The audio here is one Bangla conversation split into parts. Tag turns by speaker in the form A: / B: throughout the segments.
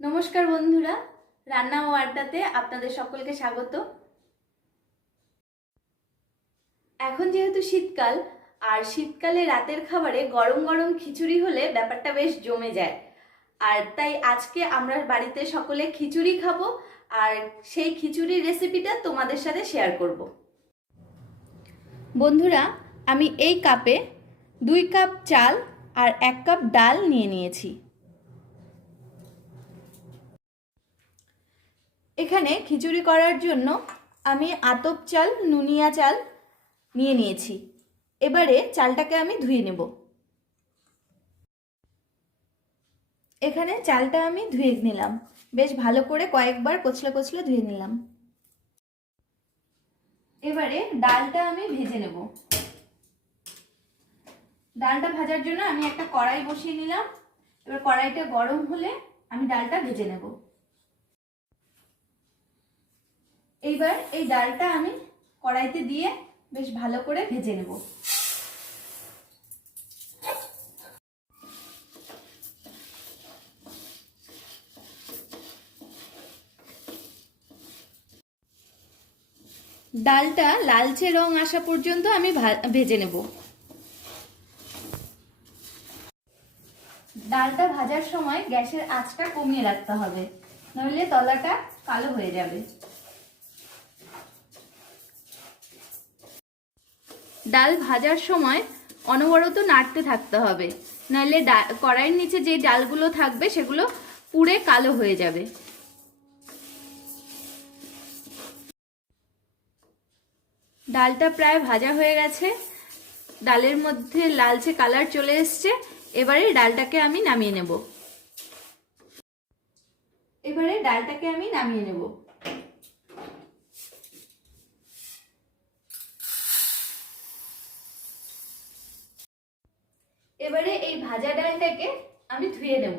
A: নমস্কার বন্ধুরা রান্না ও আড্ডাতে আপনাদের সকলকে স্বাগত। এখন যেহেতু শীতকাল, আর শীতকালে রাতের খাবারে গরম গরম খিচুড়ি হলে ব্যাপারটা বেশ জমে যায়। আর তাই আজকে আমরা বাড়িতে সকলে খিচুড়ি খাব, আর সেই খিচুড়ির রেসিপিটা তোমাদের সাথে শেয়ার করব। বন্ধুরা, আমি এই কাপে দুই কাপ চাল আর এক কাপ ডাল নিয়ে নিয়েছি। এখানে খিচুড়ি করার জন্য আমি আতপ চাল, নুনিয়া চাল নিয়ে নিয়েছি। এবারে চালটাকে আমি ধুয়ে নেব। এখানে চালটা আমি ধুয়ে নিলাম। বেশ ভালো করে কয়েকবার কচলে কচলে ধুয়ে নিলাম। এবারে ডালটা আমি ভেজে নেব। ডালটা ভাজার জন্য আমি একটা কড়াই বসিয়ে নিলাম। এবার কড়াইটা গরম হলে আমি ডালটা ভেজে নেব। এইবার এই ডালটা আমি কড়াইতে দিয়ে বেশ ভালো করে ভেজে নেব। ডালটা লালচে রং আসা পর্যন্ত আমি ভেজে নেব। ডালটা ভাজার সময় গ্যাসের আঁচটা কমিয়ে রাখতে হবে, নইলে তলাটা কালো হয়ে যাবে। ডাল ভাজার সময় অনবরত নাড়তে থাকতে হবে। নাহলে কড়াইয়ের নিচে যে ডালগুলো থাকবে সেগুলো পুড়ে কালো হয়ে যাবে। ডালটা প্রায় ভাজা হয়ে গেছে। ডালের মধ্যে লালচে কালার চলে এসছে। এবারে ডালটাকে আমি নামিয়ে নেব। এবারে ডালটাকে আমি নামিয়ে নেব। এবারে এই ভাজা ডালটাকে আমি ধুয়ে নেব।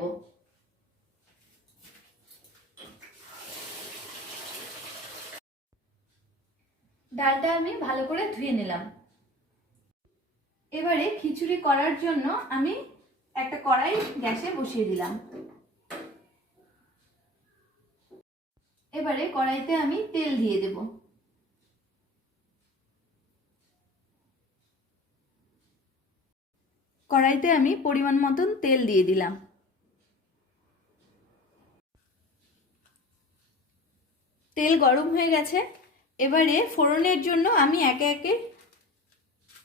A: ডালটা আমি ভালো করে ধুয়ে নিলাম। এবারে খিচুড়ি করার জন্য আমি একটা কড়াই গ্যাসে বসিয়ে দিলাম। এবারে কড়াইতে আমি তেল দিয়ে দেবো। কড়াইতে আমি পরিমাণ মতন তেল দিয়ে দিলাম। তেল গরম হয়ে গেছে। এবারে ফোড়নের জন্য আমি একে একে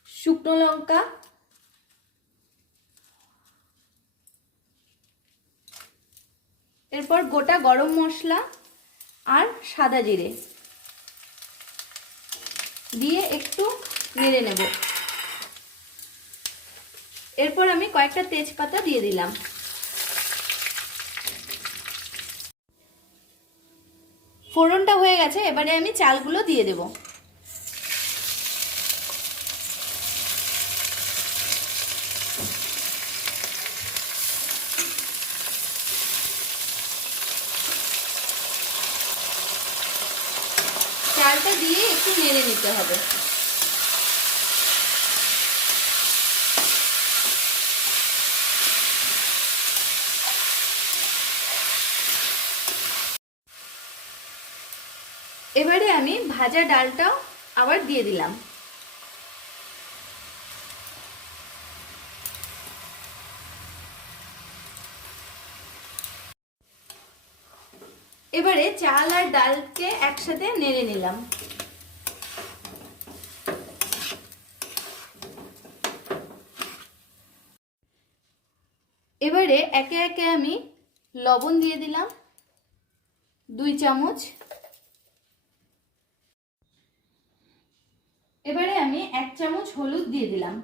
A: শুকনো লঙ্কা, এরপর গোটা গরম মশলা আর সাদা জিরে দিয়ে একটু নেড়ে নেব। এরপর আমি কয়েকটা তেজপাতা দিয়ে দিলাম। ফোড়নটা হয়ে গেছে, এবারে আমি চালগুলো দিয়ে দেব। চালটা দিয়ে একটু নেড়ে নিতে হবে। এবারে আমি ভাজা ডালটাও আবার দিয়ে দিলাম। এবারে চাল আর ডালকে একসাথে নেড়ে নিলাম। এবারে একে একে আমি লবণ দিয়ে দিলাম। দুই চামচ এবারে আমি এক চামচ হলুদ দিয়ে দিলাম।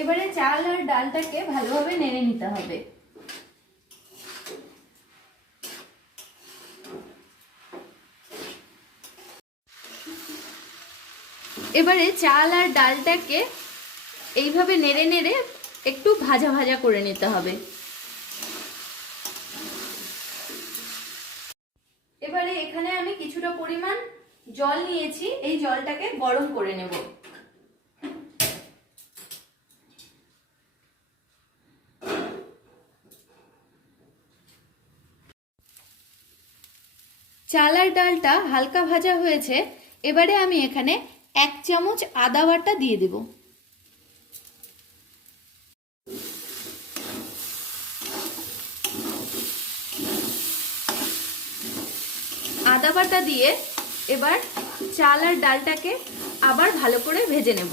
A: এবারে চাল আর ডালটাকে ভালোভাবে নেড়ে নিতে হবে। এবারে চাল আর ডালটাকে এইভাবে নেড়ে নেড়ে একটু ভাজা ভাজা করে নিতে হবে। এবারে এখানে আমি কিছুটা পরিমাণ জল নিয়েছি। এই জলটাকে গরম করে নেব। চাল আর ডালটা হালকা ভাজা হয়েছে। এবারে আমি এখানে এক চামচ আদা বাটা দিয়ে দেবো। আদা বাটা দিয়ে এবার চাল আর ডালটাকে আবার ভালো করে ভেজে নেব।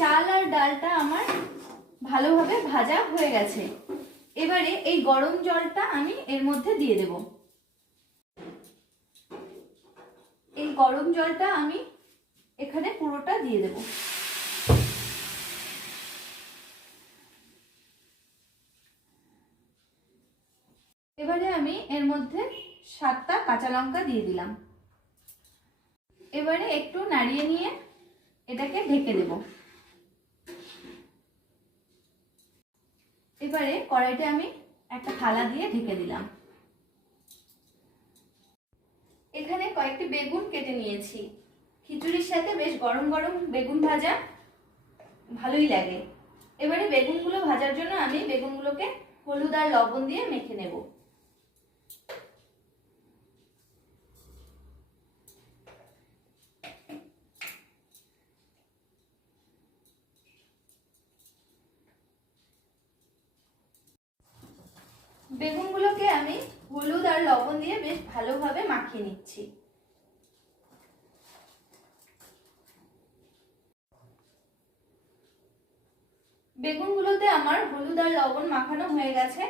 A: চাল আর ডালটা আমার ভালোভাবে ভাজা হয়ে গেছে। এবারে এই গরম জলটা আমি এর মধ্যে দিয়ে দেব। এই গরম জলটা আমি এখানে পুরোটা দিয়ে দেব। এবারে আমি এর মধ্যে সাতটা কাঁচা লঙ্কা দিয়ে দিলাম। এবারে একটু নাড়িয়ে নিয়ে এটাকে ঢেকে দেব। এবারে কড়াইতে আমি একটা থালা দিয়ে ঢেকে দিলাম। এখানে কয়েকটি বেগুন কেটে নিয়েছি। খিচুড়ির সাথে বেশ গরম গরম বেগুন ভাজা ভালোই লাগে। এবারে বেগুনগুলো ভাজার জন্য আমি বেগুনগুলোকে হলুদ আর লবণ দিয়ে মেখে নেব। বেগুনগুলোকে আমি হলুদ আর লবণ দিয়ে বেশ ভালোভাবে মাখিয়ে নিচ্ছি। বেগুনগুলোতে আমার হলুদ আর লবণ মাখানো হয়ে গেছে।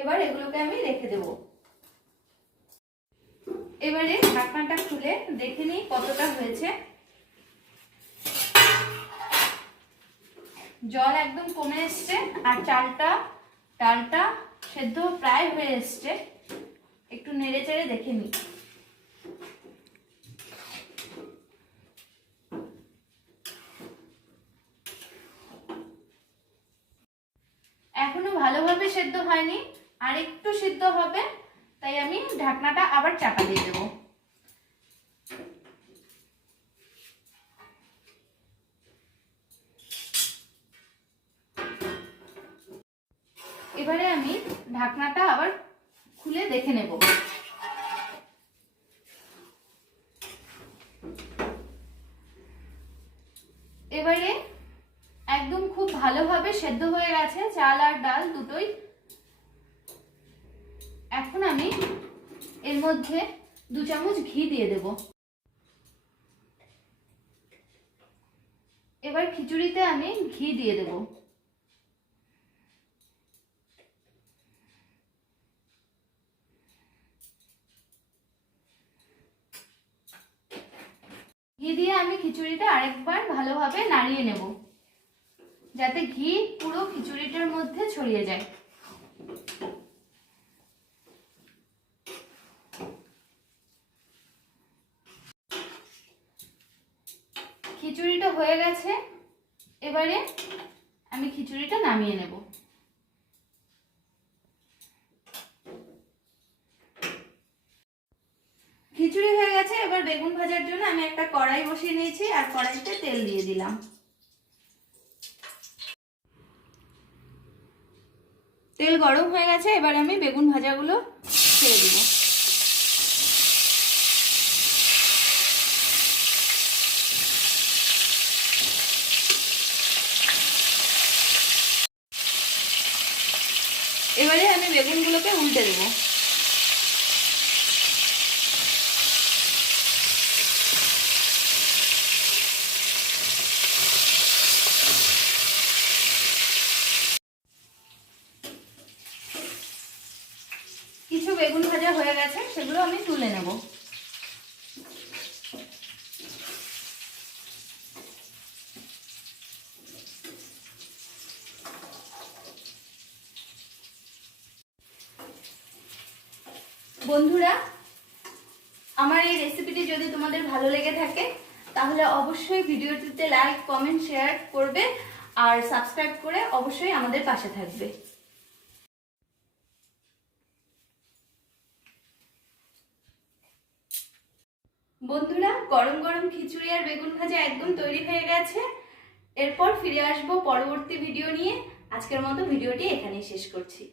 A: এবার এগুলোকে আমি রেখে দেব। এবারে ঢাকনাটা খুলে দেখে নিই কতটা হয়েছে। জল একদম কমে এসছে আর চালটা, ডালটা সেদ্ধ প্রায় হয়ে এসছে। একটু নেড়ে চেড়ে দেখে নিই। এখনও ভালোভাবে সেদ্ধ হয়নি আর একটু সিদ্ধ হবে, তাই আমি ঢাকনাটা আবার চাপা দিয়ে দেবো। এবারে আমি ঢাকনাটা আবার খুলে দেখে নেব। এবারে একদম খুব ভালোভাবে সেদ্ধ হয়ে গেছে চাল আর ডাল দুটোই। এখন আমি এর মধ্যে দু চামচ ঘি দিয়ে দেব। এবার খিচুড়িতে আমি ঘি দিয়ে দেবো। ঘি দিয়ে আমি খিচুড়িটা আরেকবার ভালোভাবে নাড়িয়ে নেব। যাতে ঘি পুরো খিচুড়িটার মধ্যে ছড়িয়ে যায়। খিচুড়িটা হয়ে গেছে। এবারে আমি খিচুড়িটা নামিয়ে নেব খিচুড়ি হয়ে গেছে এবার বেগুন ভাজার জন্য আমি একটা কড়াই বসিয়ে নিয়েছি, আর কড়াইতে তেল দিয়ে দিলাম। তেল গরম হয়ে গেছে, এবার আমি বেগুন ভাজাগুলো ছেড়ে দিব এবারে আমি বেগুনগুলোকে উল্টে দেবো কিছু বেগুন ভাজা হয়ে গেছে সেগুলো আমি তুলে নেব বন্ধুরা, আমার এই রেসিপিটি যদি তোমাদের ভালো লেগে থাকে, তাহলে অবশ্যই ভিডিওটিতে লাইক কমেন্ট শেয়ার করবে আর সাবস্ক্রাইব করে অবশ্যই আমাদের পাশে থাকবে। বন্ধুরা, গরম গরম খিচুড়ি আর বেগুন ভাজা একদম তৈরি হয়ে গেছে। এরপর ফিরে আসব পরবর্তী ভিডিও নিয়ে। আজকের মতো ভিডিওটি এখানেই শেষ করছি।